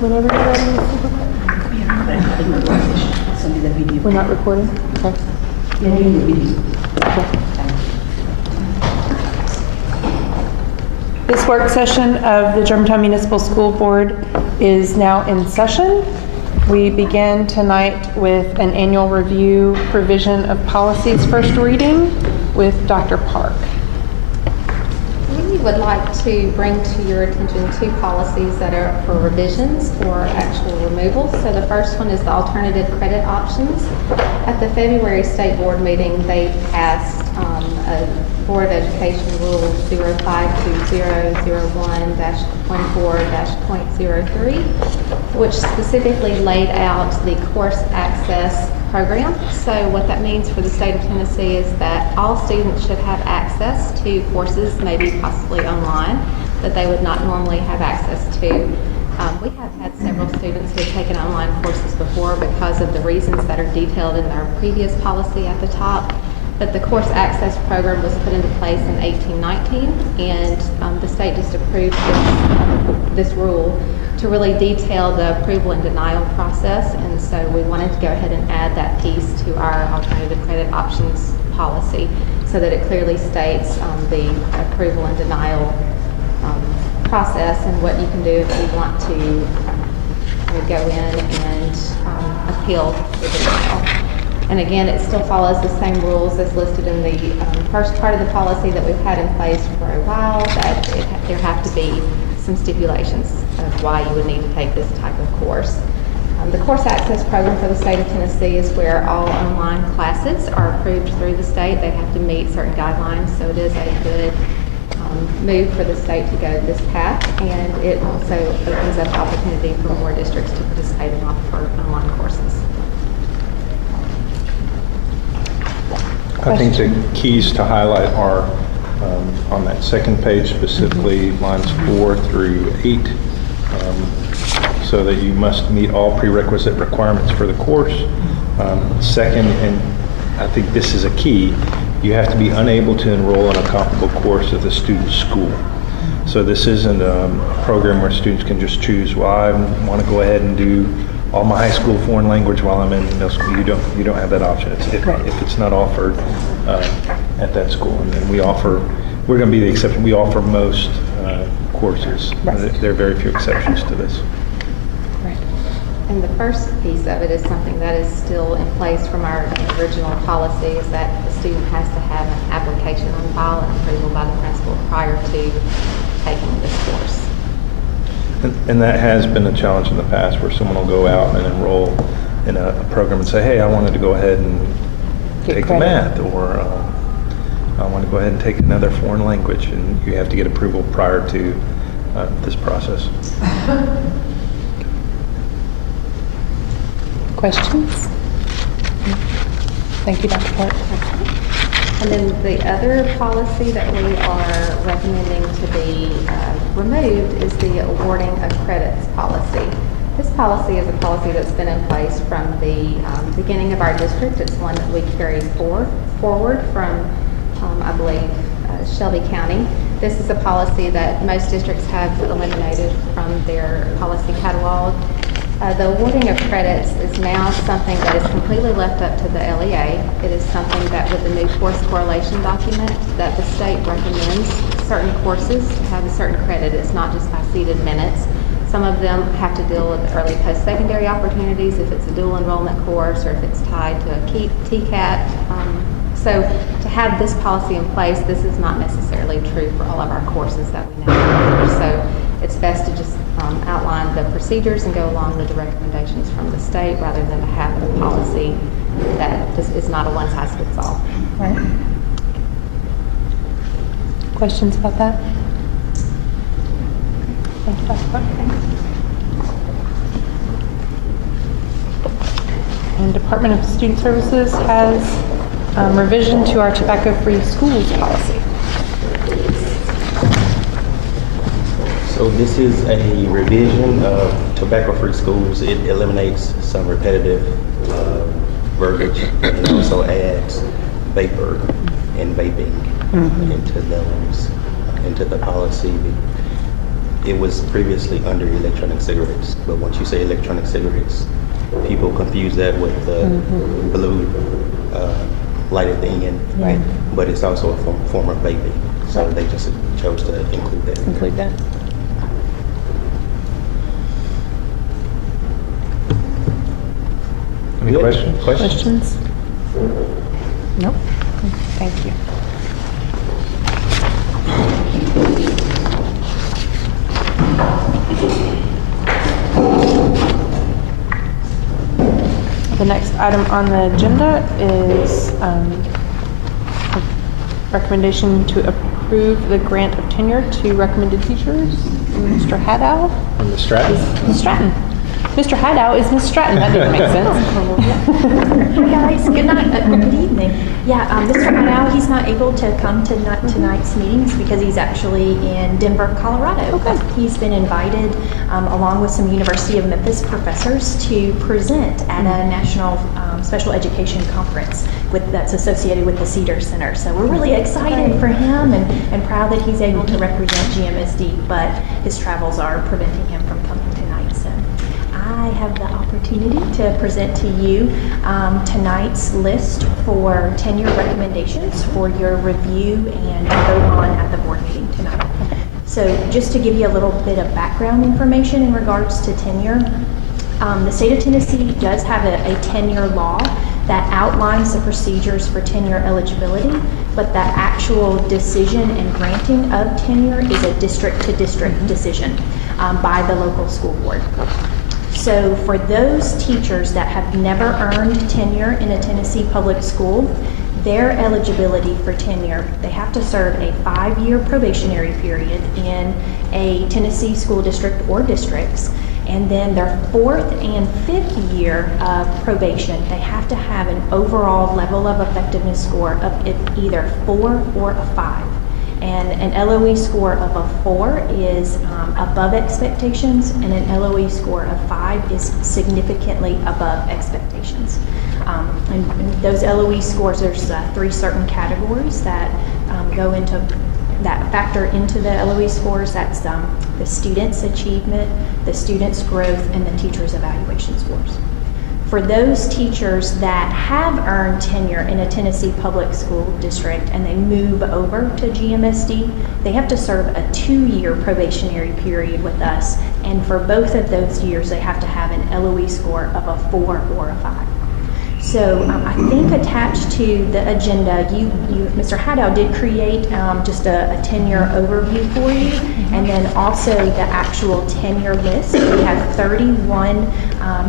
Whenever you're ready, Mr. Booker. We're not recording? Okay. Okay. This work session of the Germantown Municipal School Board is now in session. We begin tonight with an annual review revision of policies first reading with Dr. Park. We would like to bring to your attention two policies that are up for revisions or actual removal. So the first one is the alternative credit options. At the February State Board meeting, they passed a Board of Education Rule 052001-24-.03, which specifically laid out the course access program. So what that means for the state of Tennessee is that all students should have access to courses, maybe possibly online, that they would not normally have access to. We have had several students who have taken online courses before because of the reasons that are detailed in our previous policy at the top. But the course access program was put into place in 1819, and the state just approved this rule to really detail the approval and denial process. And so we wanted to go ahead and add that piece to our alternative credit options policy so that it clearly states the approval and denial process and what you can do if you want to go in and appeal the denial. And again, it still follows the same rules as listed in the first part of the policy that we've had in place for a while, that there have to be some stipulations of why you would need to take this type of course. The course access program for the state of Tennessee is where all online classes are approved through the state. They have to meet certain guidelines, so it is a good move for the state to go this path, and it also opens up opportunity for more districts to participate and offer online courses. I think the keys to highlight are on that second page, specifically lines 4 through 8, so that you must meet all prerequisite requirements for the course. Second, and I think this is a key, you have to be unable to enroll in a comparable course at the student's school. So this isn't a program where students can just choose, well, I want to go ahead and do all my high school foreign language while I'm in middle school. You don't have that option. If it's not offered at that school. And then we're going to be the exception. We offer most courses. Right. There are very few exceptions to this. Right. And the first piece of it is something that is still in place from our original policy, is that the student has to have an application on file and approval by the principal prior to taking this course. And that has been a challenge in the past, where someone will go out and enroll in a program and say, hey, I wanted to go ahead and take the math, or I want to go ahead and take another foreign language, and you have to get approval prior to this process. Questions? Thank you, Dr. Park. And then the other policy that we are recommending to be removed is the awarding of credits policy. This policy is a policy that's been in place from the beginning of our district. It's one that we carry forward from, I believe, Shelby County. This is a policy that most districts have eliminated from their policy catalog. The awarding of credits is now something that is completely left up to the LEA. It is something that, with the new course correlation document, that the state recommends certain courses to have a certain credit. It's not just by seated minutes. Some of them have to deal with early post-secondary opportunities if it's a dual enrollment course, or if it's tied to a TCAT. So to have this policy in place, this is not necessarily true for all of our courses that we now offer. So it's best to just outline the procedures and go along with the recommendations from the state, rather than to have a policy that is not a one-size-fits-all. Right. Questions about that? Thank you, Dr. Park. And Department of Student Services has revision to our tobacco-free schools policy. So this is a revision of tobacco-free schools. It eliminates some repetitive verbiage and also adds vapor and vaping into the policy. It was previously under electronic cigarettes, but once you say electronic cigarettes, people confuse that with the blue light at the end, right? But it's also a form of vaping, so they just chose to include that. Include that. Any Good. questions? Questions? Nope. Thank you. The next item on the agenda is a recommendation to approve the grant of tenure to recommended teachers. Mr. Haddow? From the Stratton? Ms. Stratton. Mr. Haddow is Ms. Stratton. That didn't make sense. Hey guys, good night, good evening. Yeah, Mr. Hadow, he's not able to come to tonight's meetings because he's actually in Denver, Colorado. Okay. He's been invited, along with some University of Memphis professors, to present at a national special education conference that's associated with the Cedar Center. So we're really excited for him and proud that he's able to represent GMSD, but his travels are preventing him from coming tonight. So I have the opportunity to present to you tonight's list for tenure recommendations for your review and vote on at the board meeting tonight. So just to give you a little bit of background information in regards to tenure, the state of Tennessee does have a tenure law that outlines the procedures for tenure eligibility, but the actual decision and granting of tenure is a district-to-district decision by the local school board. So for those teachers that have never earned tenure in a Tennessee public school, their eligibility for tenure, they have to serve a 5-year probationary period in a Tennessee school district or districts. And then their 4th and 5th year of probation, they have to have an overall level of effectiveness score of either 4 or a 5. And an LOE score of a 4 is above expectations, and an LOE score of 5 is significantly above expectations. And those LOE scores, there's 3 certain categories that factor into the LOE scores. That's the student's achievement, the student's growth, and the teacher's evaluation scores. For those teachers that have earned tenure in a Tennessee public school district and they move over to GMSD, they have to serve a 2-year probationary period with us. And for both of those years, they have to have an LOE score of a 4 or a 5. So I think attached to the agenda, Mr. Haddow did create just a tenure overview for you, and then also the actual tenure list. We have 31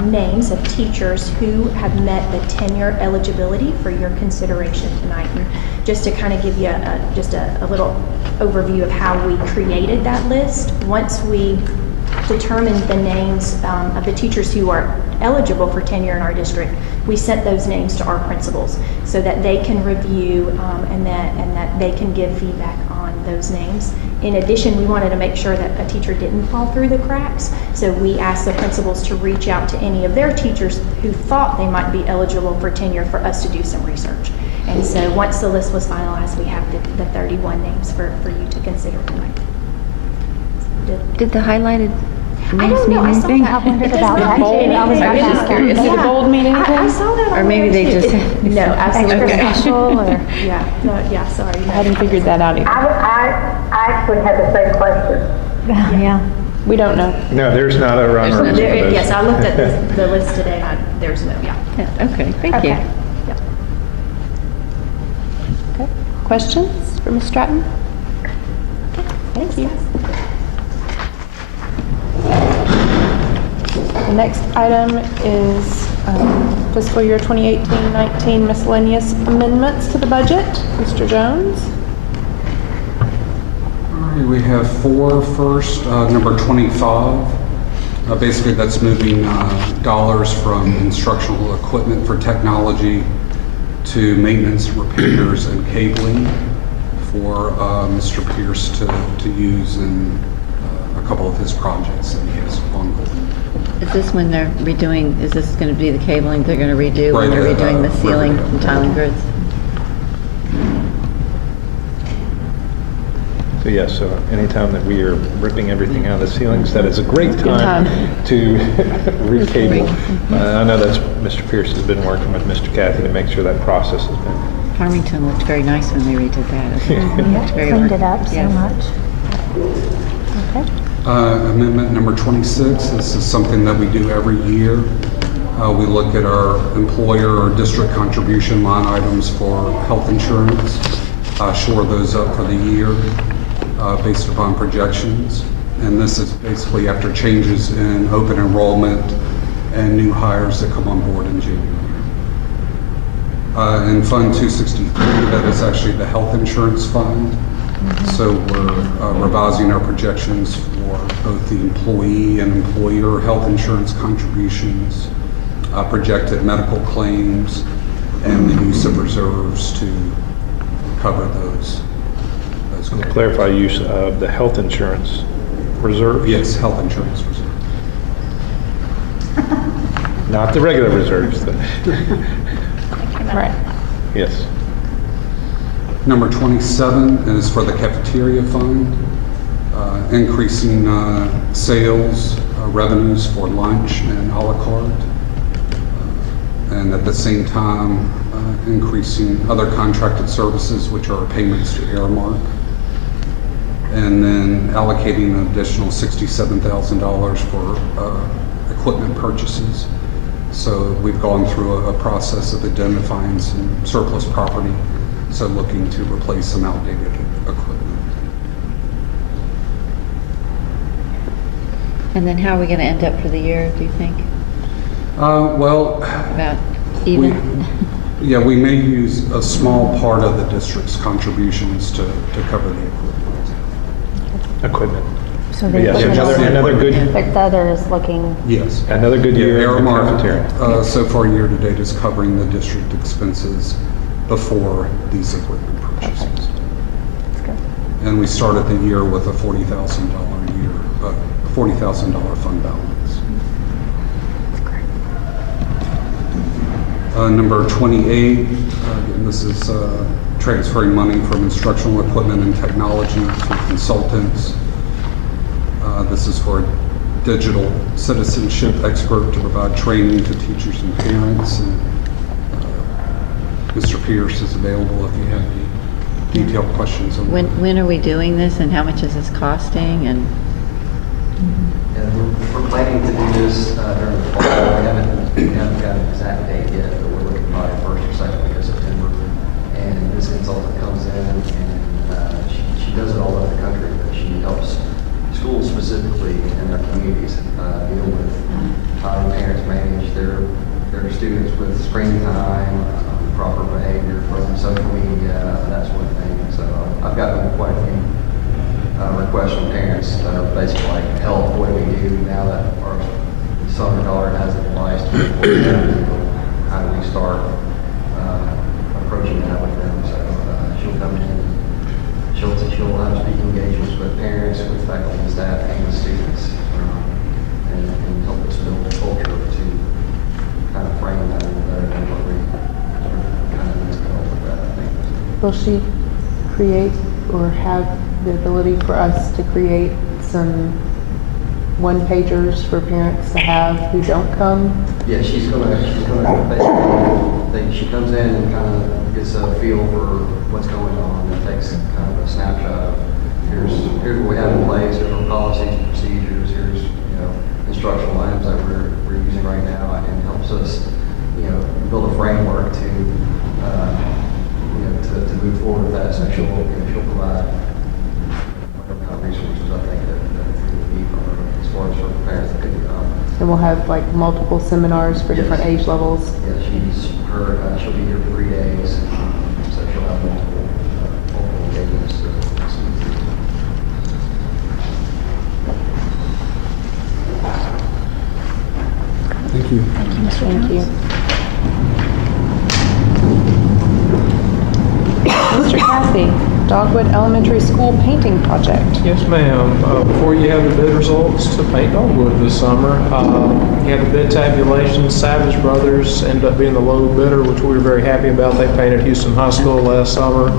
names of teachers who have met the tenure eligibility for your consideration tonight. And just to kind of give you just a little overview of how we created that list, once we determined the names of the teachers who are eligible for tenure in our district, we sent those names to our principals so that they can review and that they can give feedback on those names. In addition, we wanted to make sure that a teacher didn't fall through the cracks, so we asked the principals to reach out to any of their teachers who thought they might be eligible for tenure for us to do some research. And so once the list was finalized, we have the 31 names for you to consider tonight. Did the highlighted I names don't mean know, I saw anything? that. I wondered It about does that. not mean I was anything. I was about to just ask. curious. Did the bold mean anything? I saw that on Or maybe there, they too. just- No, absolutely. Okay. Special or, yeah, sorry. I hadn't figured that out either. I actually had the same question. Yeah. We don't know. No, there's not a runner. for There- those. Yes, I looked at the list today, there's no, yeah. Yeah, okay, thank you. Okay. Yep. Okay. Questions for Ms. Stratton? Thank you. The next item is fiscal year 2018-19 miscellaneous amendments to the budget. Mr. Jones? All right, we have 4 first. Number 25. Basically, that's moving dollars from instructional equipment for technology to maintenance, repairs, and cabling for Mr. Pierce to use in a couple of his projects that he has ongoing. Is this when they're redoing, is this going to be the cabling they're going to redo when Right, they're redoing the ceiling Riverdale. and tiling grids? So yes, so anytime that we are ripping everything out of the ceilings, that is a great time to recable. I know that's, Mr. Pierce has been working with Mr. Kathy to make sure that process has been. Farmington looked very nice when they redid that. It looked very Cleaned it up so yes. much. Okay. Amendment number 26, this is something that we do every year. We look at our employer or district contribution line items for health insurance, shore those up for the year based upon projections. And this is basically after changes in open enrollment and new hires that come on board in January. In Fund 263, that is actually the health insurance fund. So we're revising our projections for both the employee and employer health insurance contributions, projected medical claims, and the use of reserves to cover those. To clarify, use of the health insurance reserve? Yes, health insurance reserve. Not the regular reserves. Right. Yes. Number 27 is for the cafeteria fund, increasing sales revenues for lunch and a la carte, and at the same time increasing other contracted services, which are payments to Airmark, and then allocating an additional $67,000 for equipment purchases. So we've gone through a process of identifying some surplus property, so looking to replace some outdated equipment. And then how are we going to end up for the year, do you think? Well, About even? we may use a small part of the district's contributions to cover the equipment. So But yes, another good, But the other is looking, Yes. another good year in the Airmark, cafeteria. so far year to date is covering the district expenses before these equipment purchases. that's good. And we started the year with a $40,000 a year, $40,000 fund balance. That's great. Number 28, again, this is transferring money from instructional equipment and technology to consultants. This is for a digital citizenship expert to provide training to teachers and parents. And Mr. Pierce is available if you have any detailed questions on that. When are we doing this and how much is this costing? And And we're planning to do this during the fall. We haven't got an exact date yet, but we're looking probably first or second week of September. And this consultant comes in and she does it all over the country, but she helps schools specifically in their communities deal with how parents manage their students with screen time, proper behavior from social media, that sort of thing. So I've gotten quite a few requests from parents that are basically like, help, what do we do now that our son or daughter has a device to how do we start approaching that with them? So she'll come in, she'll have speaking engagements with parents, with faculty, staff, and with students, and help us build a culture to kind of frame that a little better than what we kind of need to go with that, I think. Will she create or have the ability for us to create some one-pagers for parents to have who don't come? Yeah, she's gonna basically, she comes in and kind of gets a feel for what's going on and takes kind of a snapshot of here's what we have in place, here's our policies and procedures, here's, instructional items that we're using right now, and helps us, build a framework to move forward with that. So she'll provide whatever kind of resources I think that we would need from her as far as for parents that could And we'll have like multiple seminars for different age levels. Yeah, she'll be here for 3 days, so she'll have multiple engagements. Thank you. Thank you. Mr. Kathy, Dogwood Elementary School painting project. Yes, ma'am. Before you have the bid results to paint Dogwood this summer, you have the bid tabulation. Savage Brothers ended up being the low bidder, which we were very happy about. They painted Houston High School last summer.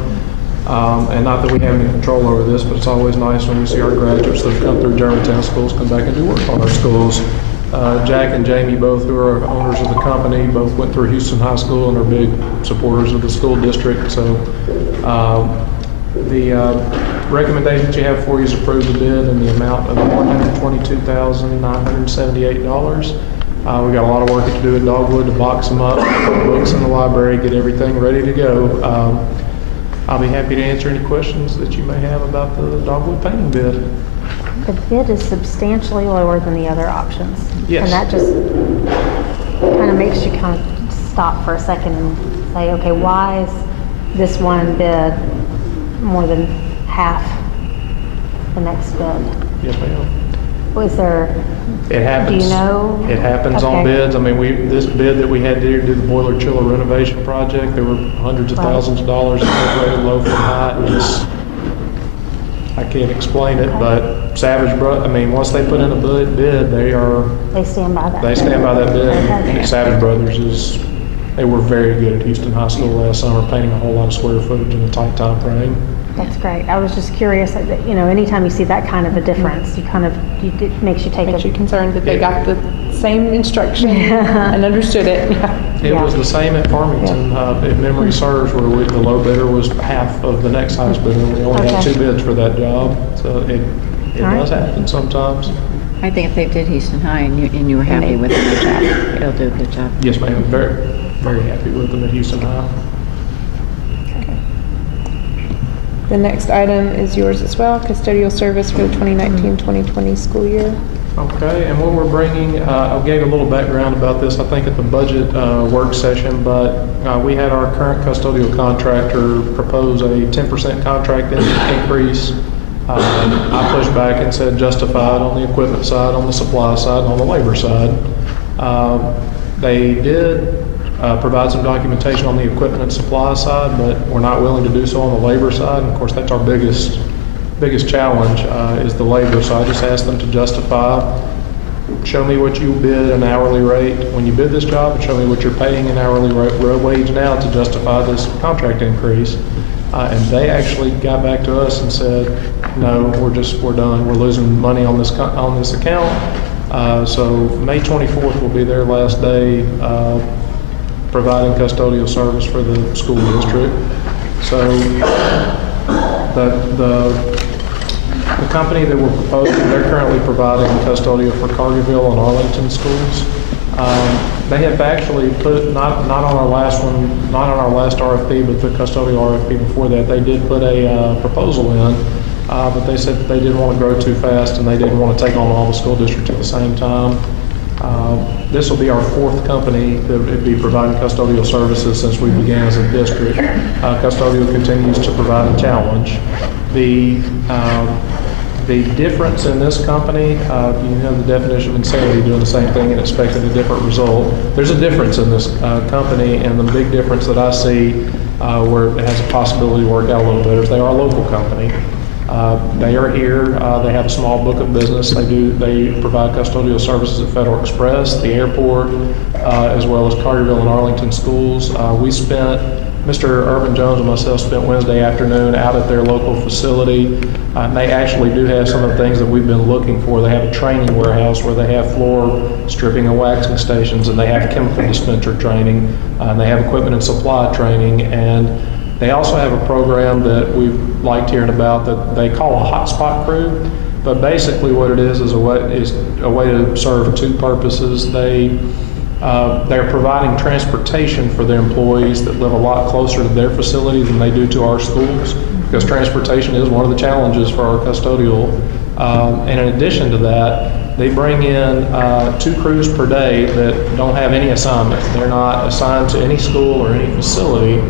And not that we have any control over this, but it's always nice when we see our graduates that have come through Germantown schools come back and do work on our schools. Jack and Jamie, both who are owners of the company, both went through Houston High School and are big supporters of the school district. So the recommendation that you have for you is approve the bid in the amount of $122,978. We got a lot of work to do at Dogwood to box them up, put books in the library, get everything ready to go. I'll be happy to answer any questions that you may have about the Dogwood painting bid. The bid is substantially lower than the other options. Yes. And that just kind of makes you kind of stop for a second and say, okay, why is this one bid more than half the next bid? Yes, ma'am. Was there, It happens. do you know? It happens on Okay. bids. I mean, this bid that we had to do the boiler chiller renovation project, there were hundreds of Right. thousands of dollars separated low from high. And just, I can't explain it, but once they put in a bid, they Stand by that? stand by that bid. Okay. And Savage Brothers they were very good at Houston High School last summer, painting a whole lot of square footage in a tight time frame. That's great. I was just curious, anytime you see that kind of a difference, it makes you take Makes you a, concerned that they got the same instruction and understood it. Yeah. It was the same at Farmington, if memory serves, where the low bidder was half of the next highest bidder. We only had Okay. 2 bids for that job, so it All right. does happen sometimes. I think if they did Houston High and you were happy with their job, it'll do a good job. Yes, ma'am. Very, very happy with them at Houston High. The next item is yours as well, custodial service for the 2019-2020 school year. Okay, and what we're bringing, I gave a little background about this, I think, at the budget work session, but we had our current custodial contractor propose a 10% contract increase. I pushed back and said justified on the equipment side, on the supply side, and on the labor side. They did provide some documentation on the equipment and supply side, but we're not willing to do so on the labor side. And of course, that's our biggest challenge is the labor. So I just asked them to justify, show me what you bid an hourly rate when you bid this job, and show me what you're paying an hourly wage now to justify this contract increase. And they actually got back to us and said, no, we're done. We're losing money on this account. So May 24th will be their last day providing custodial service for the school district. So the company that we're proposing, they're currently providing custodial for Carterville and Arlington schools. They have actually put, not on our last RFP, but the custodial RFP before that, they did put a proposal in, but they said that they didn't want to grow too fast and they didn't want to take on all the school districts at the same time. This will be our 4th company that would be providing custodial services since we began as a district. Custodial continues to provide a challenge. The difference in this company, you know the definition of insanity, doing the same thing and expecting a different result. There's a difference in this company, and the big difference that I see where it has a possibility to work out a little better is they are a local company. They are here. They have a small book of business. They provide custodial services at Federal Express, the airport, as well as Carterville and Arlington schools. Mr. Irvin Jones and myself spent Wednesday afternoon out at their local facility. And they actually do have some of the things that we've been looking for. They have a training warehouse where they have floor stripping and waxing stations, and they have chemical dispenser training, and they have equipment and supply training, and they also have a program that we've liked hearing about that they call a hotspot crew. But basically what it is a way to serve 2 purposes. They're providing transportation for their employees that live a lot closer to their facility than they do to our schools, because transportation is one of the challenges for our custodial. And in addition to that, they bring in 2 crews per day that don't have any assignment. They're not assigned to any school or any facility.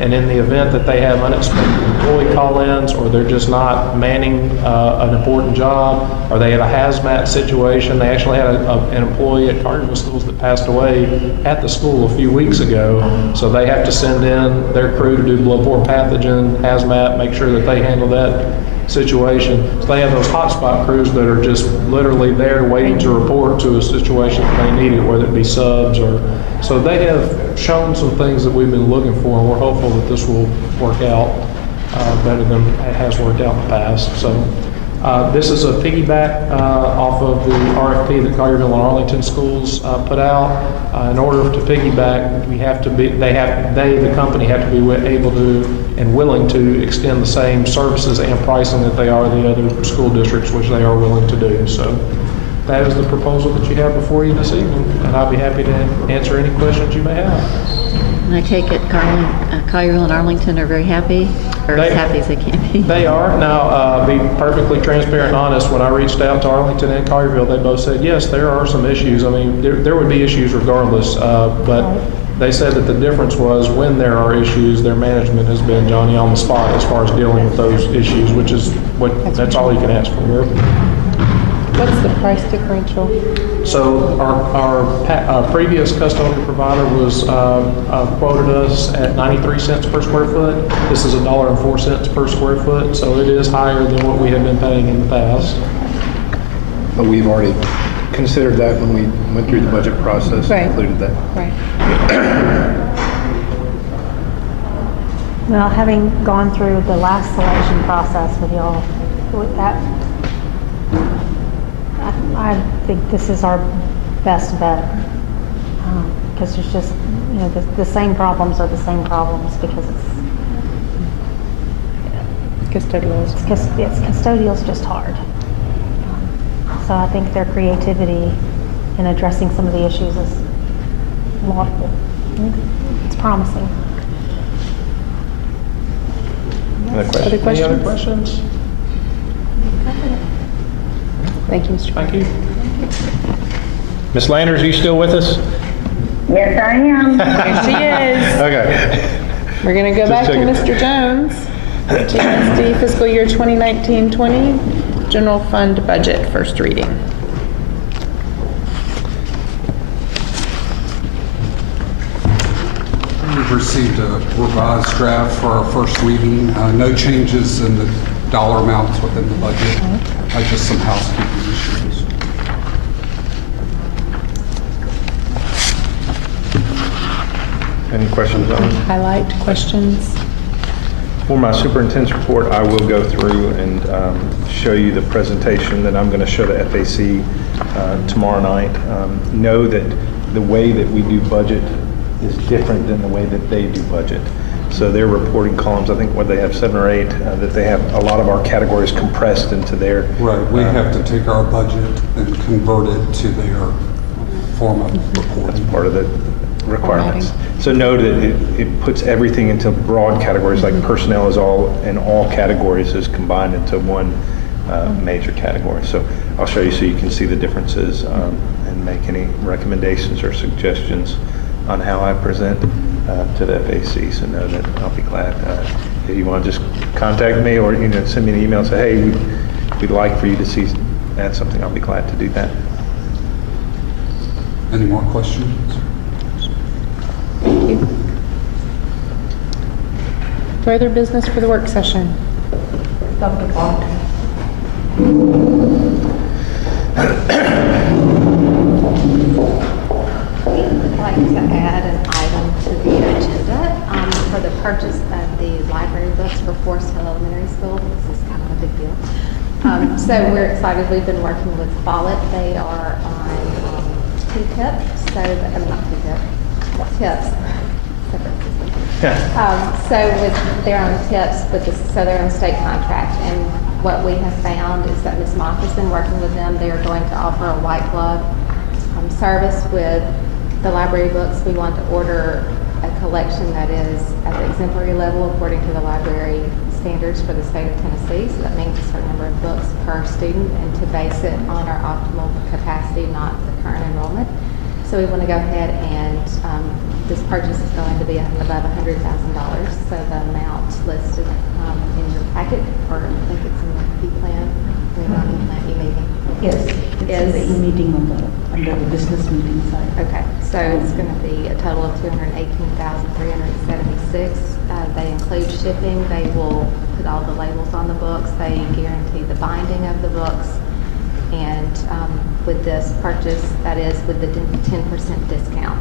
And in the event that they have unexpected employee call-ins, or they're just not manning an important job, or they have a hazmat situation. They actually had an employee at Carterville Schools that passed away at the school a few weeks ago. So they have to send in their crew to do bloodborne pathogen, hazmat, make sure that they handle that situation. So they have those hotspot crews that are just literally there waiting to report to a situation that they need it, whether it be subs or... So they have shown some things that we've been looking for, and we're hopeful that this will work out. better than it has worked out in the past. So this is a piggyback off of the RFP that Collierville and Arlington schools put out. In order to piggyback, we have to be, the company have to be able to and willing to extend the same services and pricing that they are the other school districts, which they are willing to do. So that is the proposal that you have before you this evening, and I'll be happy to answer any questions you may have. And I take it Collierville and Arlington are very happy, or as happy as they can be? They are. Now, be perfectly transparent and honest, when I reached out to Arlington and Collierville, they both said, yes, there are some issues. I mean, there would be issues regardless, but they said that the difference was when there are issues, their management has been Johnny on the spot as far as dealing with those issues, which is that's all you can ask for. What's the price differential? So our previous custodial provider was quoted us at 93 cents per square foot. This is $1.04 per square foot, so it is higher than what we have been paying in the past. But we've already considered that when we went through the budget process, Right. included that. Right. Well, having gone through the last selection process with y'all, with that, I think this is our best bet. Because there's just, the same problems are the same problems because custodial's just hard. So I think their creativity in addressing some of the issues is laudable. It's promising. Other questions? Any other questions? Thank you, Mr. Thank you. Ms. Landers, are you still with us? Yes, I am. There she is. Okay. We're going to go Just back to checking. Mr. Jones. TSD fiscal year 2019-20, general fund budget, first reading. We've received a revised draft for our first reading. No changes in the dollar amounts within the budget, just some housekeeping issues. Any questions on it? Highlight questions. For my superintendent's report, I will go through and show you the presentation that I'm going to show to FAC tomorrow night. Know that the way that we do budget is different than the way that they do budget. So their reporting columns, I think what they have 7 or 8, that they have a lot of our categories compressed into their. Right, we have to take our budget and convert it to their form of reporting. That's part of the requirements. So note that it puts everything into broad categories, like personnel is all, in all categories is combined into one major category. So I'll show you so you can see the differences and make any recommendations or suggestions on how I present to the FAC. So know that I'll be glad if you want to just contact me or send me an email and say, hey, we'd like for you to add something. I'll be glad to do that. Any more questions? Thank you. Further business for the work session. Dr. Clark. I'd like to add an item to the agenda for the purchase of the library books for Forest Hill Elementary School. This is kind of a big deal. So we're excited. We've been working with Follett. They are on T-TIP. Not T-TIP. TIPS. Separate system. They're on TIPS, so they're on state contract. And what we have found is that Ms. Mock has been working with them. They are going to offer a white glove service with the library books. We want to order a collection that is at the exemplary level according to the library standards for the state of Tennessee. So that means a certain number of books per student, and to base it on our optimal capacity, not the current enrollment. So we want to go ahead and this purchase is going to be above $100,000. So the amount listed in your packet, or I think it's in the E-plan, E-meeting. Yes, it's in the e-meeting under the business meeting side. Okay, so it's going to be a total of $218,376. They include shipping. They will put all the labels on the books. They guarantee the binding of the books. And with this purchase, that is with the 10% discount.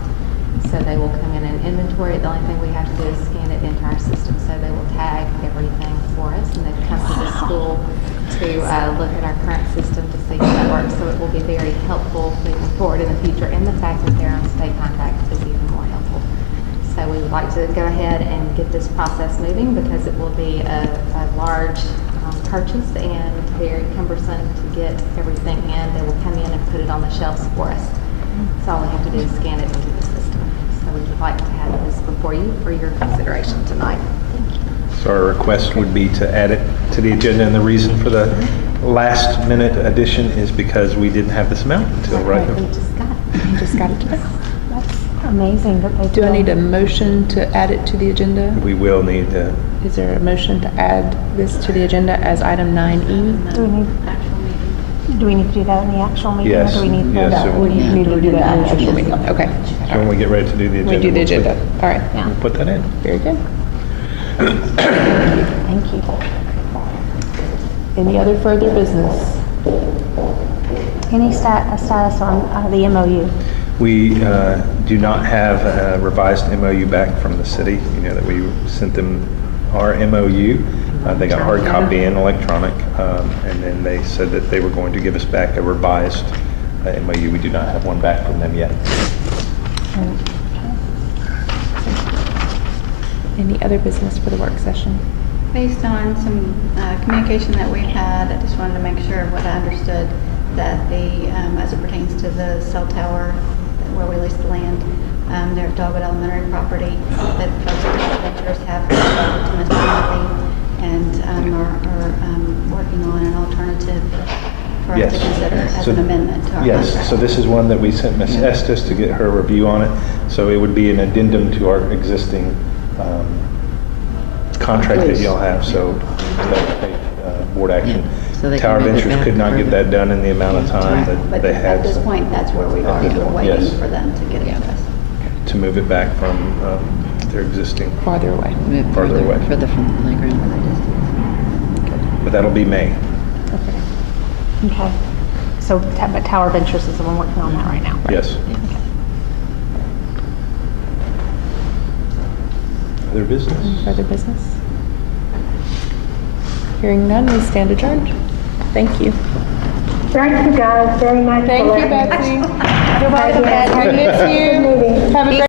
So they will come in and inventory it. The only thing we have to do is scan it integrated into our system. So they will tag everything for us, and they've come to the school to look at our current system to see how that works. So it will be very helpful moving forward in the future, and the fact that they're on state contract is even more helpful. So we would like to go ahead and get this process moving because it will be a large purchase and very cumbersome to get everything in. They will come in and put it on the shelves for us. So all we have to do is scan it into the system. So we would like to have this before you for your consideration tonight. So our request would be to add it to the agenda, and the reason for the last minute addition is because we didn't have this amount until right We now. just got it. We just got it today. That's amazing that they. Do I need a motion to add it to the agenda? We will need to, Is there a motion to add this to the agenda as item 9E? Do we need to do that in the actual meeting? Yes, Or do we need yes, that? so We need to do that in the actual meeting. Okay. so when we get ready to do the agenda. We do the we'll put- agenda. All right. Yeah. We'll put that in. Very good. Thank you. Any other further business? Any status on the MOU? We do not have a revised MOU back from the city. You know that we sent them our MOU. They got hard copy and electronic, and then they said that they were going to give us back a revised MOU. We do not have one back from them yet. Any other business for the work session? Based on some communication that we've had, I just wanted to make sure what I understood, that as it pertains to the cell tower where we lease the land, there at Dogwood Elementary property, that folks at Ventures have spoken to Mr. Murphy and are working on an alternative for us to Yes. consider as So- an amendment to our Yes, contract. so this is one that we sent Ms. Estes to get her review on it. So it would be an addendum to our existing contract that y'all have, so that would take board action. So they can Tower move it Ventures back could not get further. that done in the amount of time that But they had. at this so- point, that's where we are. We're waiting Yes. for them to get it to us. To move it back from their existing, Farther away. Move Farther away. Further from the playground. but that'll be May. Okay. So, but Tower Ventures is the one working on that right now? right? Yes. Other business? Any further business? Hearing none, we stand adjourned. Thank you. Thank you guys very much. Thank you, Betsy. You're welcome, Betsy. We miss you. Have a great